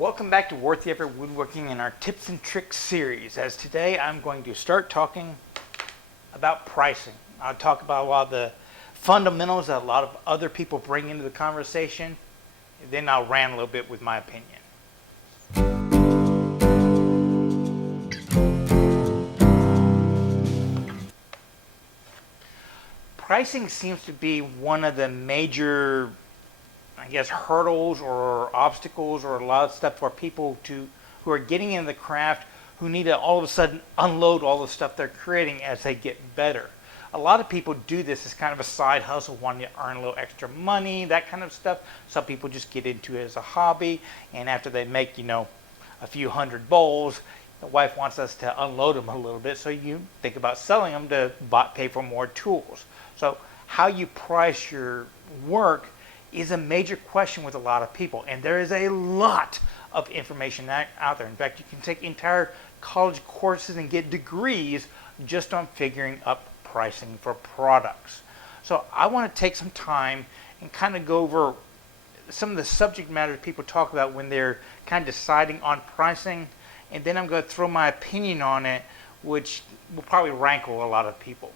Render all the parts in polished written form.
Welcome back to Worth the Effort Woodworking in our Tips and Tricks series. As today I'm going to start talking about pricing. I'll talk about a lot of the fundamentals that a lot of other people bring into the conversation. And then I'll rant a little bit with my opinion. Pricing seems to be one of the major hurdles or obstacles or a lot of stuff for people who are getting into the craft who need to all of a sudden unload all the stuff they're creating as they get better. A lot of people do this as kind of a side hustle, wanting to earn a little extra money, that kind of stuff. Some people just get into it as a hobby, and after they make, a few hundred bowls, the wife wants us to unload them a little bit, so you think about selling them to pay for more tools. So how you price your work is a major question with a lot of people, and there is a lot of information out there. In fact, you can take entire college courses and get degrees just on figuring up pricing for products. So I want to take some time and kind of go over some of the subject matter people talk about when they're kind of deciding on pricing, and then I'm going to throw my opinion on it, which will probably rankle a lot of people.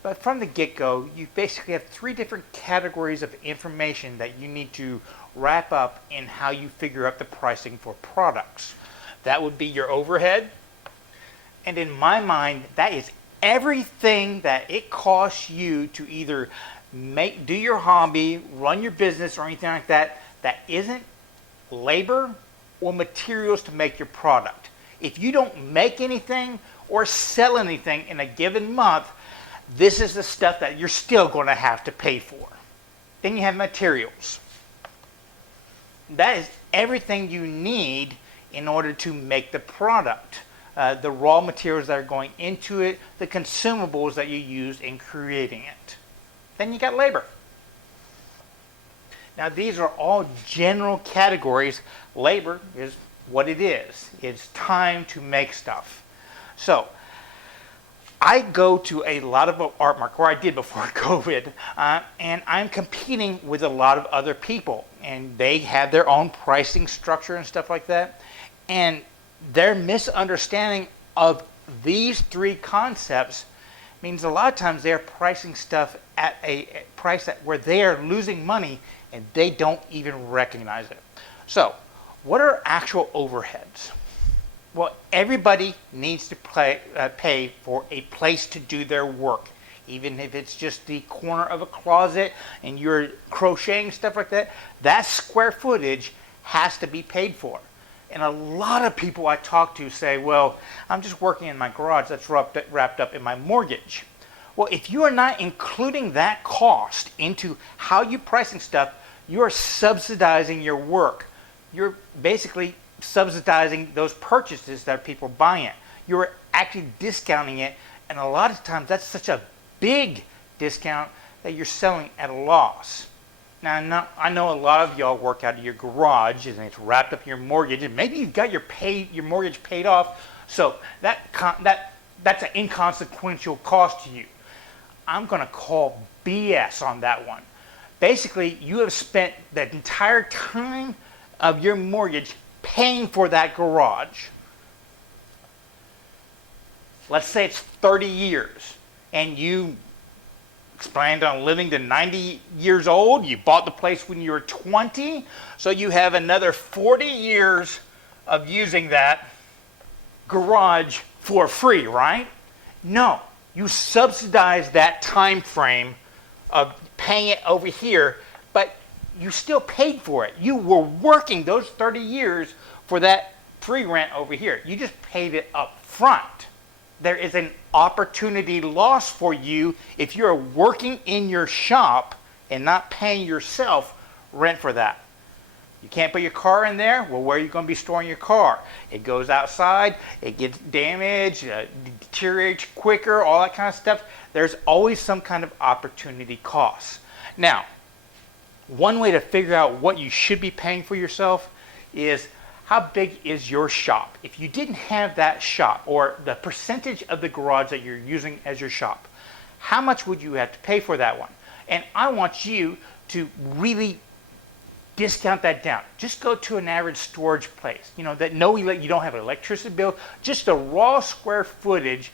But from the get-go, you basically have three different categories of information that you need to wrap up in how you figure out the pricing for products. That would be your overhead. And in my mind, that is everything that it costs you to either do your hobby, run your business, or anything like that, that isn't labor or materials to make your product. If you don't make anything or sell anything in a given month, this is the stuff that you're still going to have to pay for. Then you have materials. That is everything you need in order to make the product. The raw materials that are going into it, the consumables that you use in creating it. Then you got labor. Now these are all general categories. Labor is what it is. It's time to make stuff. So I go to a lot of art market, or I did before COVID, and I'm competing with a lot of other people, and they have their own pricing structure and stuff like that, and their misunderstanding of these three concepts means a lot of times they're pricing stuff at a price where they are losing money and they don't even recognize it. So what are actual overheads? Well, everybody needs to pay for a place to do their work. Even if it's just the corner of a closet and you're crocheting, stuff like that, that square footage has to be paid for. And a lot of people I talk to say, well, I'm just working in my garage, that's wrapped up in my mortgage. Well, if you are not including that cost into how you're pricing stuff, you're subsidizing your work. You're basically subsidizing those purchases that people buy in. You're actually discounting it, and a lot of times that's such a big discount that you're selling at a loss. Now I know a lot of y'all work out of your garage and it's wrapped up in your mortgage, and maybe you've got your mortgage paid off, so that's an inconsequential cost to you. I'm going to call BS on that one. Basically, you have spent the entire time of your mortgage paying for that garage. Let's say it's 30 years and you planned on living to 90 years old. You bought the place when you were 20, so you have another 40 years of using that garage for free, right? No, you subsidize that time frame of paying it over here, but you still paid for it. You were working those 30 years for that free rent over here. You just paid it up front. There is an opportunity loss for you if you're working in your shop and not paying yourself rent for that. You can't put your car in there. Well, where are you going to be storing your car? It goes outside, it gets damaged, deteriorates quicker, all that kind of stuff. There's always some kind of opportunity cost. Now, one way to figure out what you should be paying for yourself is how big is your shop? If you didn't have that shop, or the percentage of the garage that you're using as your shop, how much would you have to pay for that one? And I want you to really discount that down. Just go to an average storage place. You know, that you don't have an electricity bill, just the raw square footage.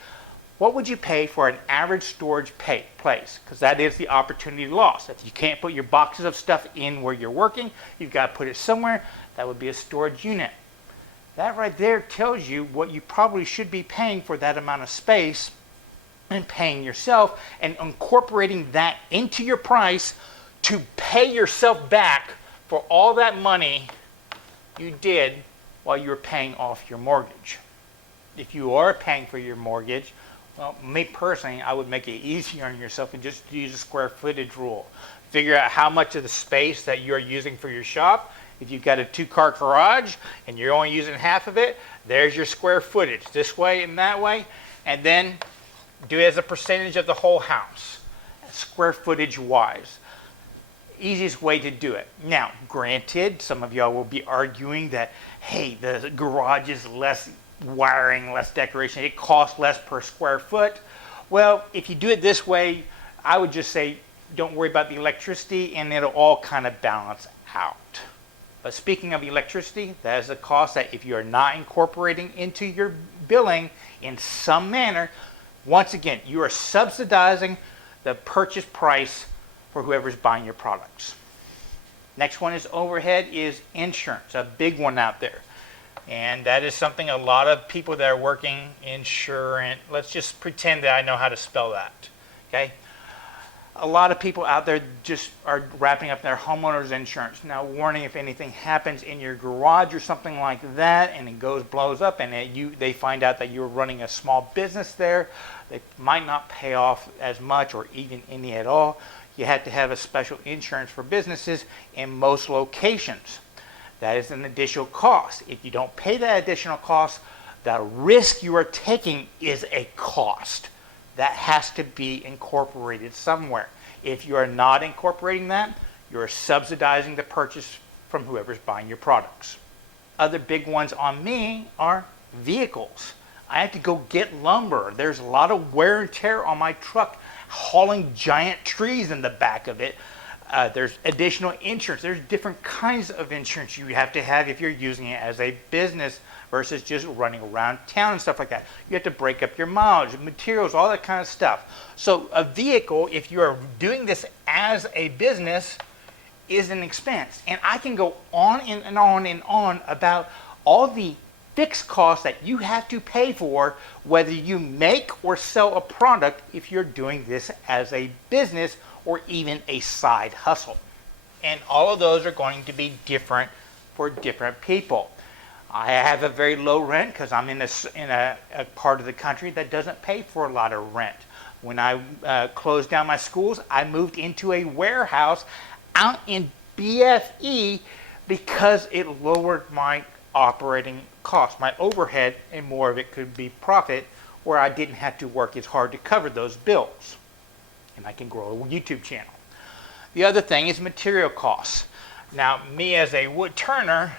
What would you pay for an average storage place? Because that is the opportunity loss. If you can't put your boxes of stuff in where you're working, you've got to put it somewhere. That would be a storage unit. That right there tells you what you probably should be paying for that amount of space and paying yourself and incorporating that into your price to pay yourself back for all that money you did while you were paying off your mortgage. If you are paying for your mortgage, well, me personally, I would make it easier on yourself and just use a square footage rule. Figure out how much of the space that you're using for your shop. If you've got a 2-car garage and you're only using half of it, there's your square footage, this way and that way, and then do it as a percentage of the whole house, square footage wise. Easiest way to do it. Now, granted, some of y'all will be arguing that, hey, the garage is less wiring, less decoration, it costs less per square foot. Well, if you do it this way, I would just say don't worry about the electricity and it'll all kind of balance out. But speaking of electricity, that is a cost that if you are not incorporating into your billing in some manner, once again, you are subsidizing the purchase price for whoever's buying your products. Next one is overhead, is insurance, a big one out there. And that is something a lot of people that are working insurance, let's just pretend that I know how to spell that, okay? A lot of people out there just are wrapping up their homeowner's insurance. Now, warning, if anything happens in your garage or something like that and it blows up and they find out that you're running a small business there, they might not pay off as much or even any at all. You have to have a special insurance for businesses in most locations. That is an additional cost. If you don't pay that additional cost, the risk you are taking is a cost. That has to be incorporated somewhere. If you are not incorporating that, you're subsidizing the purchase from whoever's buying your products. Other big ones on me are vehicles. I have to go get lumber. There's a lot of wear and tear on my truck, hauling giant trees in the back of it. There's additional insurance. There's different kinds of insurance you have to have if you're using it as a business versus just running around town and stuff like that. You have to break up your mileage, materials, all that kind of stuff. So a vehicle, if you are doing this as a business, is an expense. And I can go on and on and on about all the fixed costs that you have to pay for whether you make or sell a product if you're doing this as a business or even a side hustle. And all of those are going to be different for different people. I have a very low rent because I'm in a part of the country that doesn't pay for a lot of rent. When I closed down my schools, I moved into a warehouse out in BFE because it lowered my operating costs, my overhead, and more of it could be profit where I didn't have to work as hard to cover those bills. And I can grow a YouTube channel. The other thing is material costs. Now, me as a wood turner,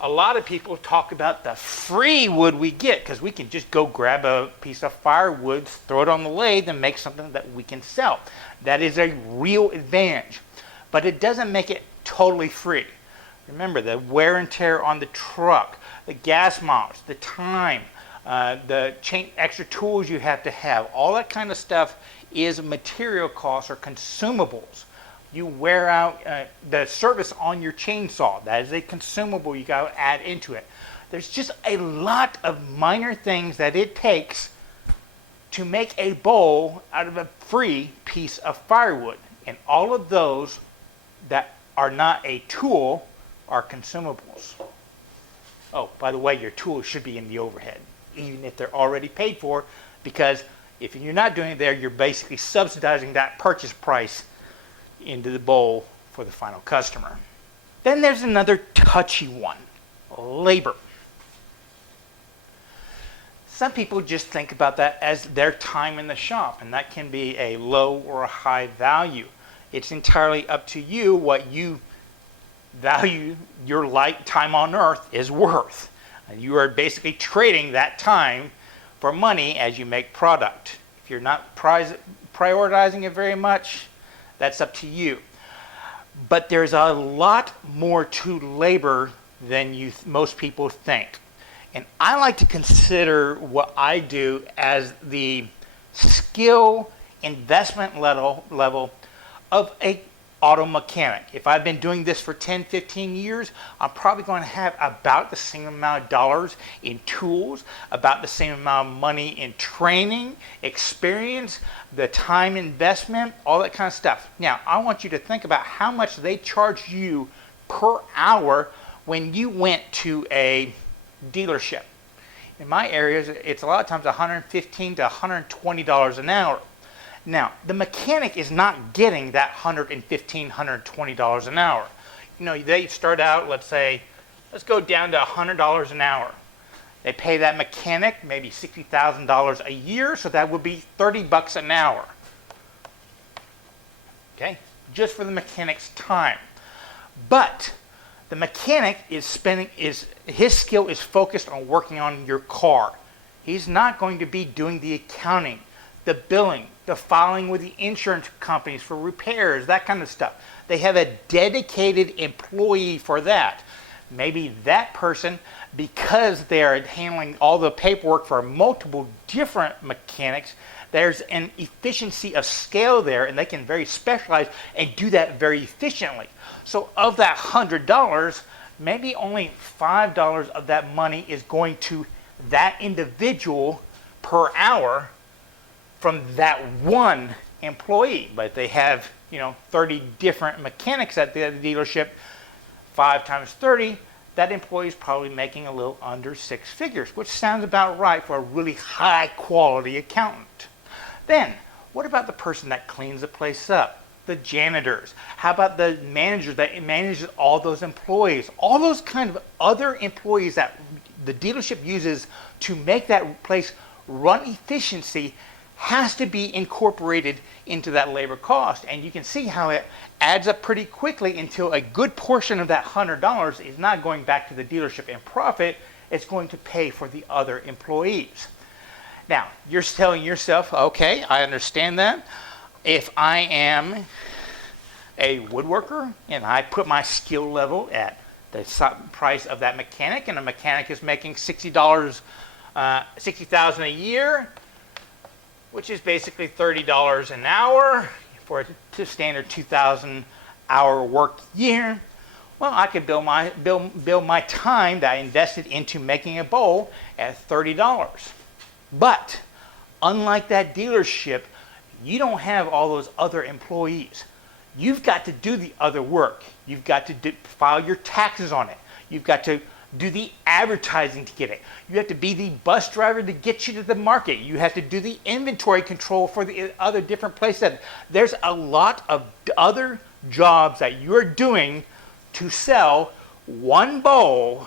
a lot of people talk about the free wood we get because we can just go grab a piece of firewood, throw it on the lathe, and make something that we can sell. That is a real advantage. But it doesn't make it totally free. Remember, the wear and tear on the truck, the gas mileage, the time, the extra tools you have to have, all that kind of stuff is material costs or consumables. You wear out the service on your chainsaw. That is a consumable you got to add into it. There's just a lot of minor things that it takes to make a bowl out of a free piece of firewood. And all of those that are not a tool are consumables. Oh, by the way, your tools should be in the overhead, even if they're already paid for, because if you're not doing it there, you're basically subsidizing that purchase price into the bowl for the final customer. Then there's another touchy one, labor. Some people just think about that as their time in the shop, and that can be a low or a high value. It's entirely up to you what you value your time on earth is worth. And you are basically trading that time for money as you make product. If you're not prioritizing it very much, that's up to you. But there's a lot more to labor than most people think. And I like to consider what I do as the skill investment level of a auto mechanic. If I've been doing this for 10, 15 years, I'm probably going to have about the same amount of dollars in tools, about the same amount of money in training, experience, the time investment, all that kind of stuff. Now, I want you to think about how much they charge you per hour when you went to a dealership. In my areas, it's a lot of times $115 to $120 an hour. Now, the mechanic is not getting that $115, $120 an hour. You know, they start out, let's go down to $100 an hour. They pay that mechanic maybe $60,000 a year, so that would be $30 an hour. Okay, just for the mechanic's time. But the mechanic his skill is focused on working on your car. He's not going to be doing the accounting, the billing, the filing with the insurance companies for repairs, that kind of stuff. They have a dedicated employee for that. Maybe that person, because they are handling all the paperwork for multiple different mechanics, there's an efficiency of scale there, and they can very specialize and do that very efficiently. So of that $100, maybe only $5 of that money is going to that individual per hour from that one employee. But they have, 30 different mechanics at the dealership. 5 times 30, that employee is probably making a little under 6 figures, which sounds about right for a really high quality accountant. Then, what about the person that cleans the place up? The janitors? How about the manager that manages all those employees? All those kind of other employees that the dealership uses to make that place run efficiency has to be incorporated into that labor cost. And you can see how it adds up pretty quickly until a good portion of that $100 is not going back to the dealership in profit, it's going to pay for the other employees. Now, you're telling yourself, okay, I understand that. If I am a woodworker and I put my skill level at the price of that mechanic, and a mechanic is making $60,000 a year, which is basically $30 an hour for a standard 2,000-hour work year. Well, I could bill my time that I invested into making a bowl at $30. But unlike that dealership, you don't have all those other employees. You've got to do the other work. You've got to file your taxes on it. You've got to do the advertising to get it. You have to be the bus driver to get you to the market. You have to do the inventory control for the other different places. There's a lot of other jobs that you're doing to sell one bowl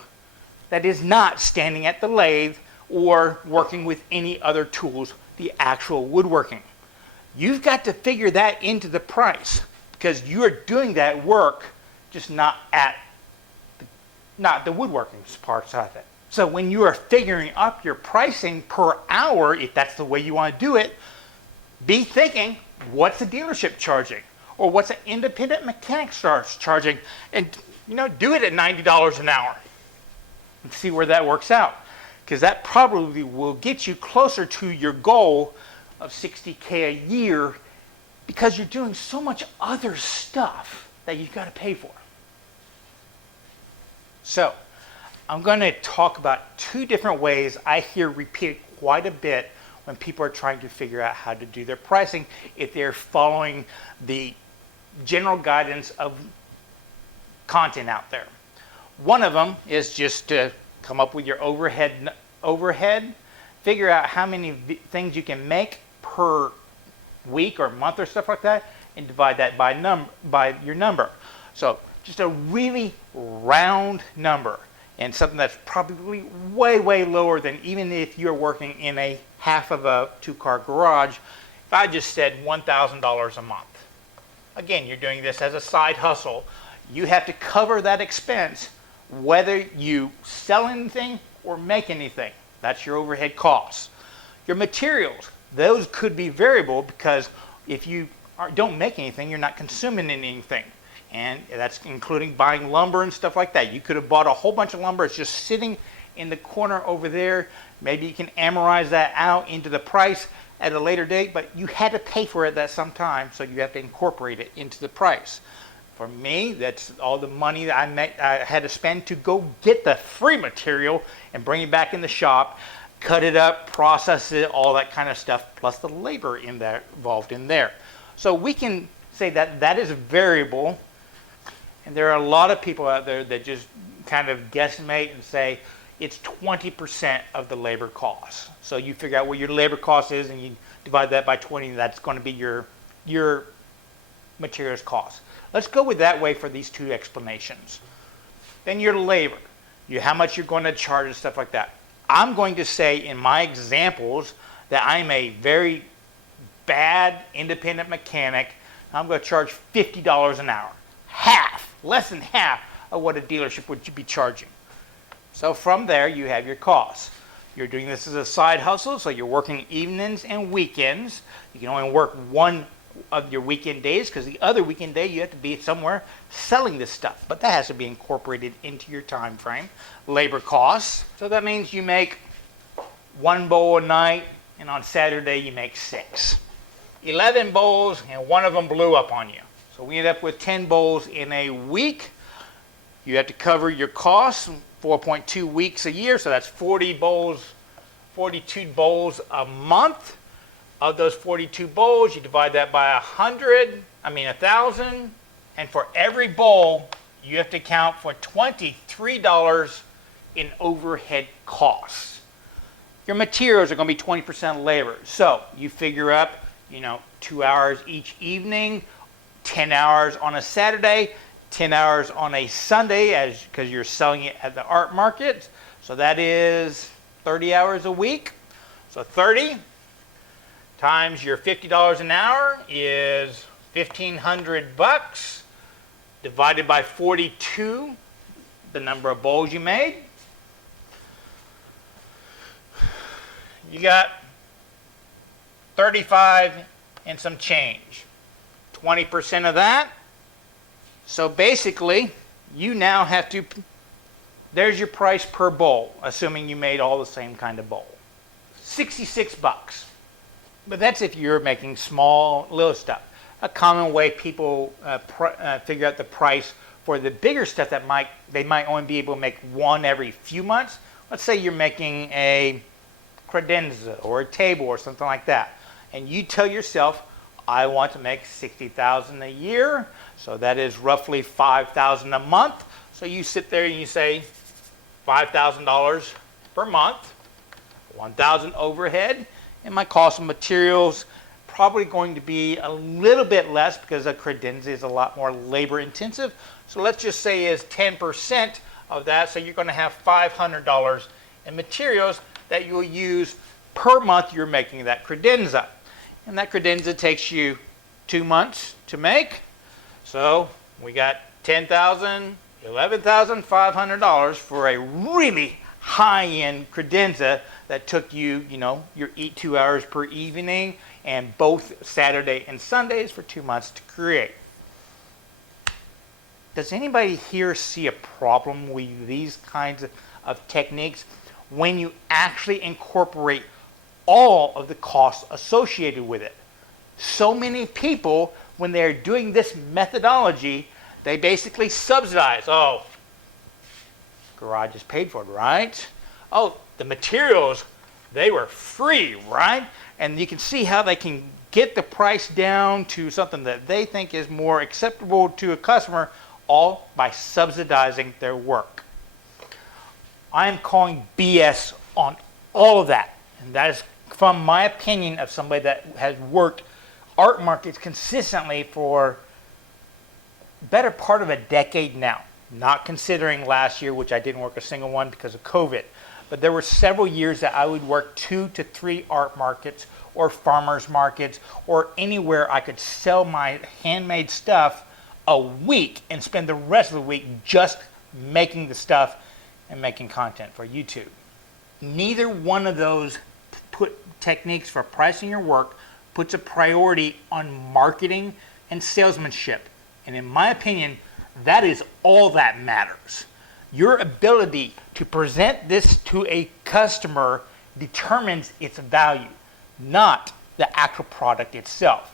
that is not standing at the lathe or working with any other tools, the actual woodworking. You've got to figure that into the price because you're doing that work, just not the woodworking parts of it. So when you are figuring up your pricing per hour, if that's the way you want to do it, be thinking, what's the dealership charging? Or what's an independent mechanic charging? And do it at $90 an hour and see where that works out. Because that probably will get you closer to your goal of $60K a year because you're doing so much other stuff that you've got to pay for. So, I'm going to talk about 2 different ways I hear repeated quite a bit when people are trying to figure out how to do their pricing if they're following the general guidance of content out there. One of them is just to come up with your overhead, figure out how many things you can make per week or month or stuff like that, and divide that by your number. So just a really round number, and something that's probably way, way lower than even if you're working in a half of a 2-car garage. If I just said $1,000 a month. Again, you're doing this as a side hustle. You have to cover that expense whether you sell anything or make anything. That's your overhead costs. Your materials, those could be variable because if you don't make anything, you're not consuming anything. And that's including buying lumber and stuff like that. You could have bought a whole bunch of lumber. It's just sitting in the corner over there. Maybe you can amortize that out into the price at a later date, but you had to pay for it at some time, so you have to incorporate it into the price. For me, that's all the money that I had to spend to go get the free material and bring it back in the shop, cut it up, process it, all that kind of stuff, plus the labor involved in there. So we can say that that is a variable. And there are a lot of people out there that just kind of guesstimate and say it's 20% of the labor cost. So you figure out what your labor cost is and you divide that by 20, and that's going to be your materials cost. Let's go with that way for these two explanations. Then your labor, how much you're going to charge and stuff like that. I'm going to say in my examples that I'm a very bad independent mechanic. I'm going to charge $50 an hour. Less than half of what a dealership would be charging. So from there, you have your costs. You're doing this as a side hustle, so you're working evenings and weekends. You can only work one of your weekend days because the other weekend day you have to be somewhere selling this stuff. But that has to be incorporated into your time frame. Labor costs. So that means you make 1 bowl a night, and on Saturday you make 6. 11 bowls, and one of them blew up on you. So we end up with 10 bowls in a week. You have to cover your costs, 4.2 weeks a year, so that's 40 bowls, 42 bowls a month. Of those 42 bowls, you divide that by 1,000, and for every bowl, you have to account for $23 in overhead costs. Your materials are going to be 20% labor, so you figure up, 2 hours each evening, 10 hours on a Saturday, 10 hours on a Sunday because you're selling it at the art market. So that is 30 hours a week. So 30 times your $50 an hour is $1,500 divided by 42, the number of bowls you made. You got 35 and some change. 20% of that. So basically, you now have to, there's your price per bowl, assuming you made all the same kind of bowl. $66. But that's if you're making small, little stuff. A common way people figure out the price for the bigger stuff that they might only be able to make one every few months. Let's say you're making a credenza or a table or something like that. And you tell yourself, I want to make $60,000 a year, so that is roughly $5,000 a month. So you sit there and you say $5,000 per month, $1,000 overhead, and my cost of materials probably going to be a little bit less because a credenza is a lot more labor intensive. So let's just say is 10% of that, so you're going to have $500 in materials that you'll use per month you're making that credenza. And that credenza takes you 2 months to make. So we got $10,000, $11,500 for a really high-end credenza that took you, your 2 hours per evening and both Saturday and Sundays for 2 months to create. Does anybody here see a problem with these kinds of techniques when you actually incorporate all of the costs associated with it? So many people, when they're doing this methodology, they basically subsidize. Oh, garage is paid for, right? Oh, the materials, they were free, right? And you can see how they can get the price down to something that they think is more acceptable to a customer, all by subsidizing their work. I am calling BS on all of that. And that is from my opinion of somebody that has worked art markets consistently for better part of a decade now. Not considering last year, which I didn't work a single one because of COVID. But there were several years that I would work 2 to 3 art markets or farmers markets or anywhere I could sell my handmade stuff a week and spend the rest of the week just making the stuff and making content for YouTube. Neither one of those techniques for pricing your work puts a priority on marketing and salesmanship And in my opinion, that is all that matters. Your ability to present this to a customer determines its value, not the actual product itself.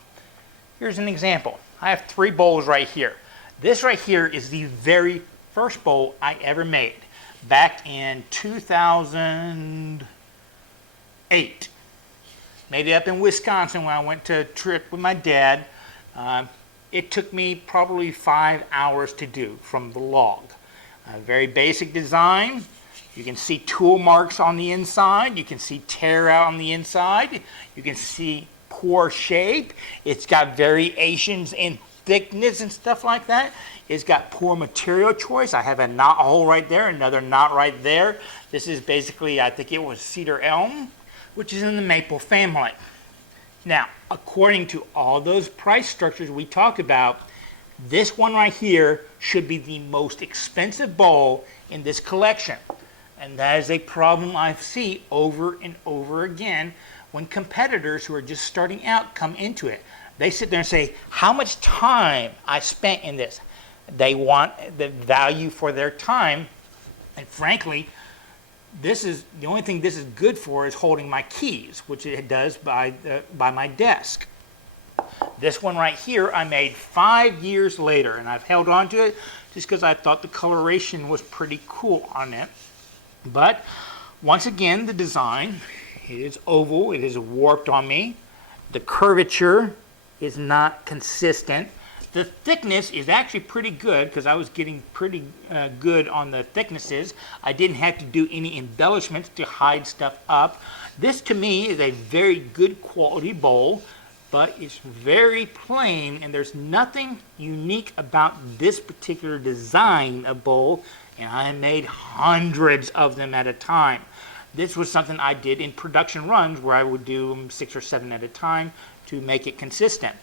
Here's an example. I have 3 bowls right here. This right here is the very first bowl I ever made back in 2008. Made it up in Wisconsin when I went to a trip with my dad. It took me probably 5 hours to do from the log. A very basic design. You can see tool marks on the inside. You can see tear out on the inside. You can see poor shape. It's got variations in thickness and stuff like that. It's got poor material choice. I have a knot hole right there, another knot right there. This is basically, I think it was cedar elm, which is in the maple family. Now, according to all those price structures we talked about, this one right here should be the most expensive bowl in this collection. And that is a problem I see over and over again when competitors who are just starting out come into it. They sit there and say, how much time I spent in this? They want the value for their time. And frankly, this is the only thing this is good for is holding my keys, which it does by my desk. This one right here I made 5 years later, and I've held on to it just because I thought the coloration was pretty cool on it. But once again, the design, it is oval, it is warped on me. The curvature is not consistent. The thickness is actually pretty good because I was getting pretty good on the thicknesses. I didn't have to do any embellishments to hide stuff up. This to me is a very good quality bowl, but it's very plain and there's nothing unique about this particular design of bowl, and I made hundreds of them at a time. This was something I did in production runs where I would do them 6 or 7 at a time to make it consistent.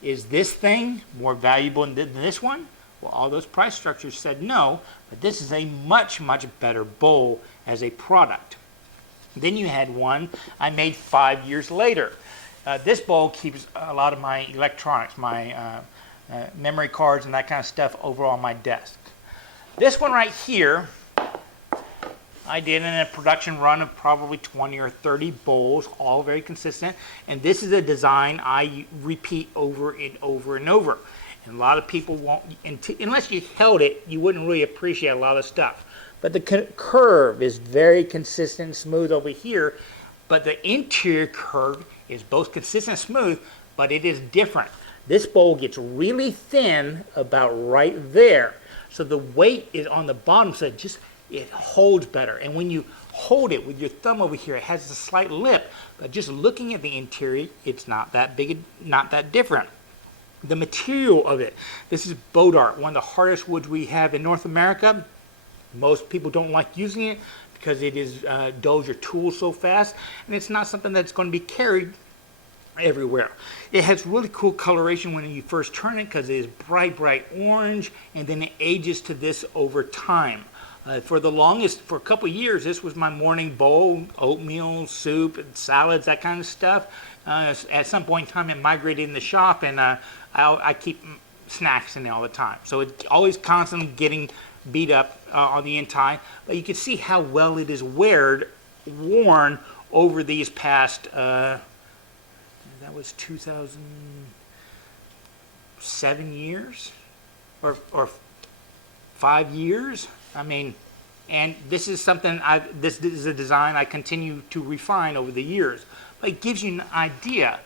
Is this thing more valuable than this one? Well, all those price structures said no, but this is a much, much better bowl as a product. Then you had one I made 5 years later. This bowl keeps a lot of my electronics, my memory cards and that kind of stuff over on my desk. This one right here, I did in a production run of probably 20 or 30 bowls, all very consistent. And this is a design I repeat over and over and over. And a lot of people won't, unless you held it, you wouldn't really appreciate a lot of stuff. But the curve is very consistent and smooth over here. But the interior curve is both consistent and smooth, but it is different. This bowl gets really thin about right there. So the weight is on the bottom, so it holds better. And when you hold it with your thumb over here, it has a slight lip. But just looking at the interior, it's not that big, not that different. The material of it, this is Bodart, one of the hardest woods we have in North America. Most people don't like using it because it is dulls your tools so fast, and it's not something that's going to be carried everywhere. It has really cool coloration when you first turn it because it is bright, bright orange, and then it ages to this over time. For a couple of years, this was my morning bowl, oatmeal, soup, salads, that kind of stuff. At some point in time, it migrated in the shop, and I keep snacks in there all the time. So it's always constantly getting beat up on the inside. But you can see how well it is worn over these past, that was 2007 years, or 5 years. I mean, and this is something this is a design I continue to refine over the years. But it gives you an idea.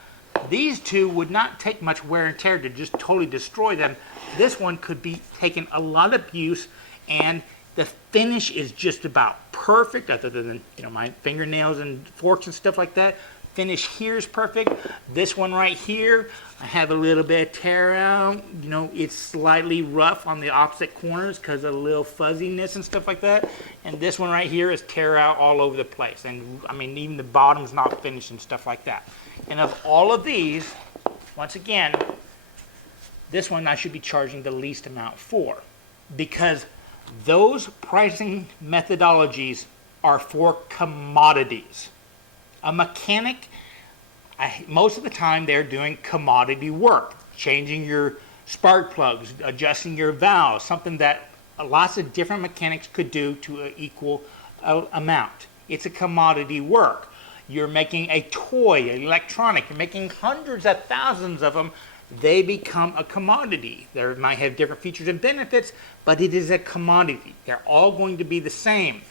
These two would not take much wear and tear to just totally destroy them. This one could be taken a lot of abuse, and the finish is just about perfect, other than my fingernails and forks and stuff like that. Finish here is perfect. This one right here, I have a little bit of tear out. It's slightly rough on the opposite corners because of a little fuzziness and stuff like that. And this one right here is tear out all over the place. And I mean, even the bottom's not finished and stuff like that. And of all of these, once again, this one I should be charging the least amount for, because those pricing methodologies are for commodities. A mechanic, most of the time they're doing commodity work, changing your spark plugs, adjusting your valves, something that lots of different mechanics could do to an equal amount. It's a commodity work. You're making a toy, an electronic, you're making hundreds of thousands of them. They become a commodity. They might have different features and benefits, but it is a commodity. They're all going to be the same.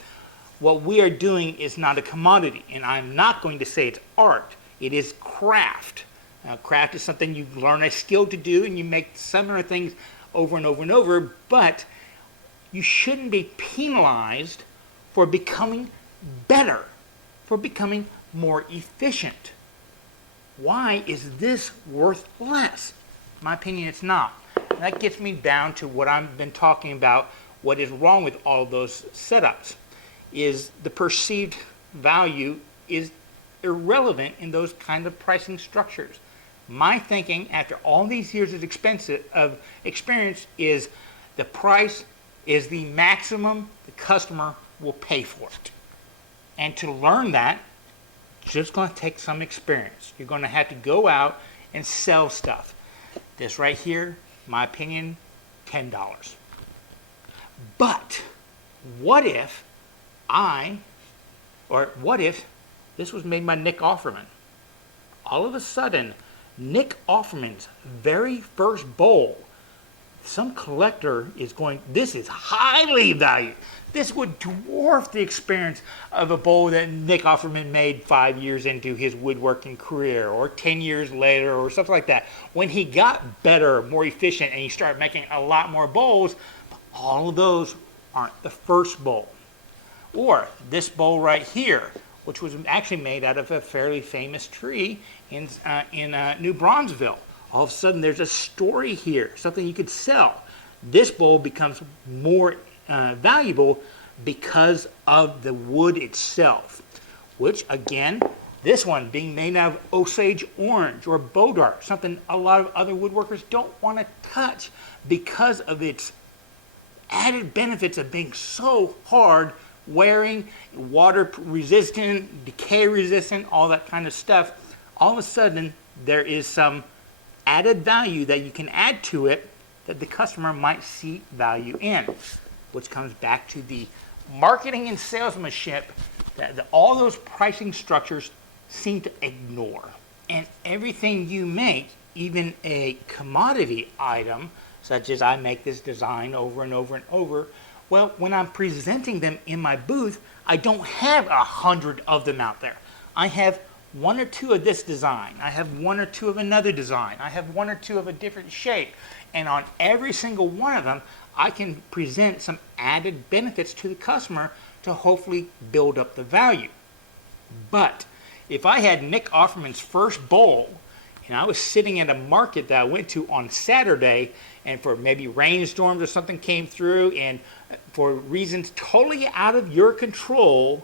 What we are doing is not a commodity, and I'm not going to say it's art. It is craft. Craft is something you learn a skill to do, and you make similar things over and over and over, but you shouldn't be penalized for becoming better, for becoming more efficient. Why is this worth less? In my opinion, it's not. And that gets me down to what I've been talking about, what is wrong with all of those setups, is the perceived value is irrelevant in those kind of pricing structures. My thinking after all these years of experience is the price is the maximum the customer will pay for it. And to learn that, it's just going to take some experience. You're going to have to go out and sell stuff. This right here, my opinion, $10. But what if this was made by Nick Offerman? All of a sudden, Nick Offerman's very first bowl, some collector is going, this is highly valued. This would dwarf the experience of a bowl that Nick Offerman made 5 years into his woodworking career, or 10 years later, or something like that. When he got better, more efficient, and he started making a lot more bowls, all of those aren't the first bowl. Or this bowl right here, which was actually made out of a fairly famous tree in New Braunfels. All of a sudden, there's a story here, something you could sell. This bowl becomes more valuable because of the wood itself, which again, this one being made out of Osage orange or Bodart, something a lot of other woodworkers don't want to touch because of its added benefits of being so hard, wearing, water resistant, decay resistant, all that kind of stuff. All of a sudden, there is some added value that you can add to it that the customer might see value in, which comes back to the marketing and salesmanship that all those pricing structures seem to ignore. And everything you make, even a commodity item, such as I make this design over and over and over, well, when I'm presenting them in my booth, I don't have 100 of them out there. I have 1 or 2 of this design. I have 1 or 2 of another design. I have 1 or 2 of a different shape. And on every single one of them, I can present some added benefits to the customer to hopefully build up the value. But if I had Nick Offerman's first bowl, and I was sitting at a market that I went to on Saturday, and for maybe rainstorms or something came through, and for reasons totally out of your control,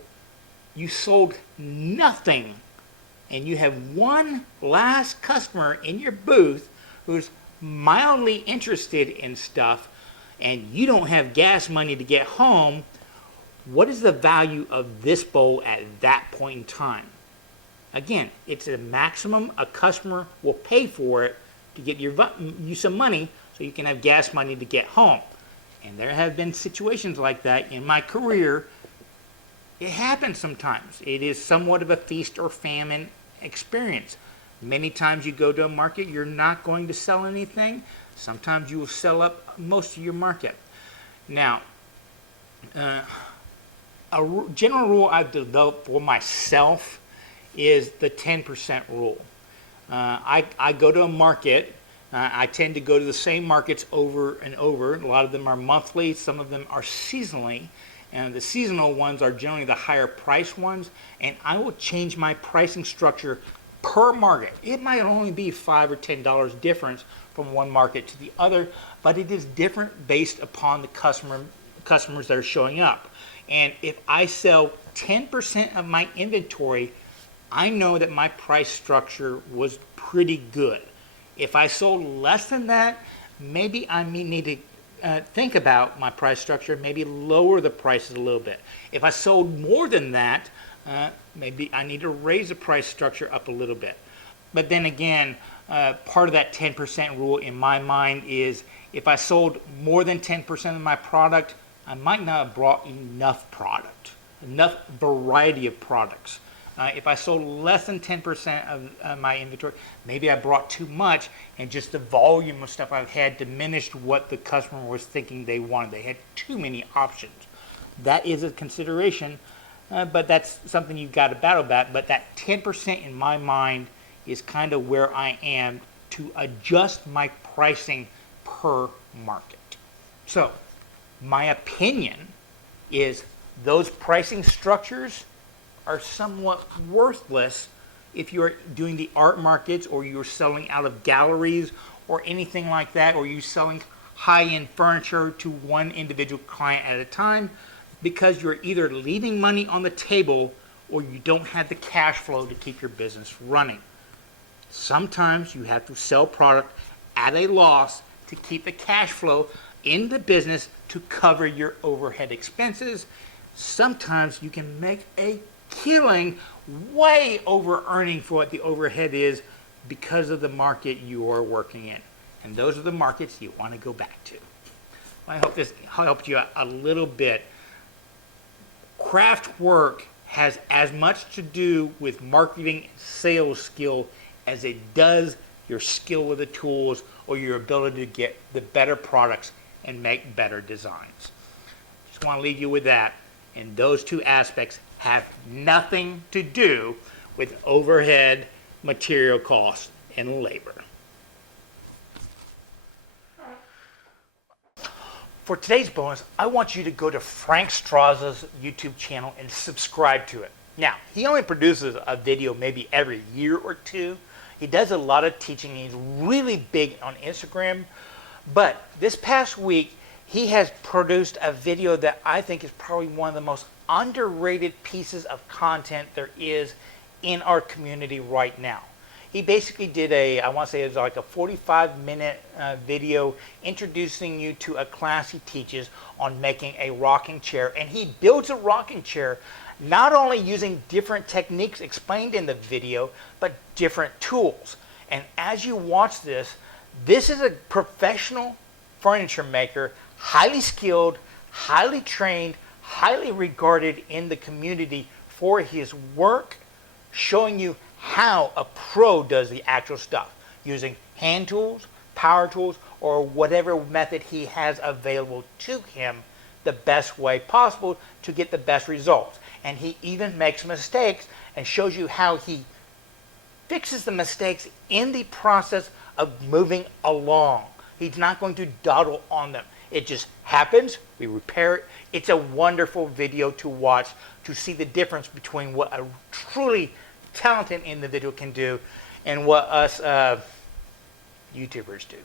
you sold nothing, and you have one last customer in your booth who's mildly interested in stuff, and you don't have gas money to get home, what is the value of this bowl at that point in time? Again, it's a maximum a customer will pay for it to get you some money so you can have gas money to get home. And there have been situations like that in my career. It happens sometimes. It is somewhat of a feast or famine experience. Many times you go to a market, you're not going to sell anything. Sometimes you will sell up most of your market. Now, a general rule I've developed for myself is the 10% rule. I go to a market. I tend to go to the same markets over and over. A lot of them are monthly. Some of them are seasonally. And the seasonal ones are generally the higher price ones. And I will change my pricing structure per market. It might only be $5 or $10 difference from one market to the other, but it is different based upon the customers that are showing up. And if I sell 10% of my inventory, I know that my price structure was pretty good. If I sold less than that, maybe I may need to think about my price structure, maybe lower the prices a little bit. If I sold more than that, maybe I need to raise the price structure up a little bit. But then again, part of that 10% rule in my mind is if I sold more than 10% of my product, I might not have brought enough product, enough variety of products. If I sold less than 10% of my inventory, maybe I brought too much and just the volume of stuff I've had diminished what the customer was thinking they wanted. They had too many options. That is a consideration, but that's something you've got to battle about. But that 10% in my mind is kind of where I am to adjust my pricing per market. So my opinion is those pricing structures are somewhat worthless if you're doing the art markets or you're selling out of galleries or anything like that, or you're selling high-end furniture to one individual client at a time, because you're either leaving money on the table or you don't have the cash flow to keep your business running. Sometimes you have to sell product at a loss to keep the cash flow in the business to cover your overhead expenses. Sometimes you can make a killing way over earning for what the overhead is because of the market you are working in. And those are the markets you want to go back to. I hope this helped you a little bit. Craft work has as much to do with marketing and sales skill as it does your skill with the tools or your ability to get the better products and make better designs. Just want to leave you with that. And those two aspects have nothing to do with overhead, material costs, and labor. For today's bonus, I want you to go to Frank Straza's YouTube channel and subscribe to it. Now, he only produces a video maybe every year or two. He does a lot of teaching. He's really big on Instagram. But this past week, he has produced a video that I think is probably one of the most underrated pieces of content there is in our community right now. He basically did I want to say it was like a 45-minute video introducing you to a class he teaches on making a rocking chair. And he builds a rocking chair not only using different techniques explained in the video, but different tools. And as you watch this, this is a professional furniture maker, highly skilled, highly trained, highly regarded in the community for his work, showing you how a pro does the actual stuff, using hand tools, power tools, or whatever method he has available to him the best way possible to get the best results. And he even makes mistakes and shows you how he fixes the mistakes in the process of moving along. He's not going to dawdle on them. It just happens, we repair it. It's a wonderful video to watch to see the difference between what a truly talented individual can do and what us YouTubers do.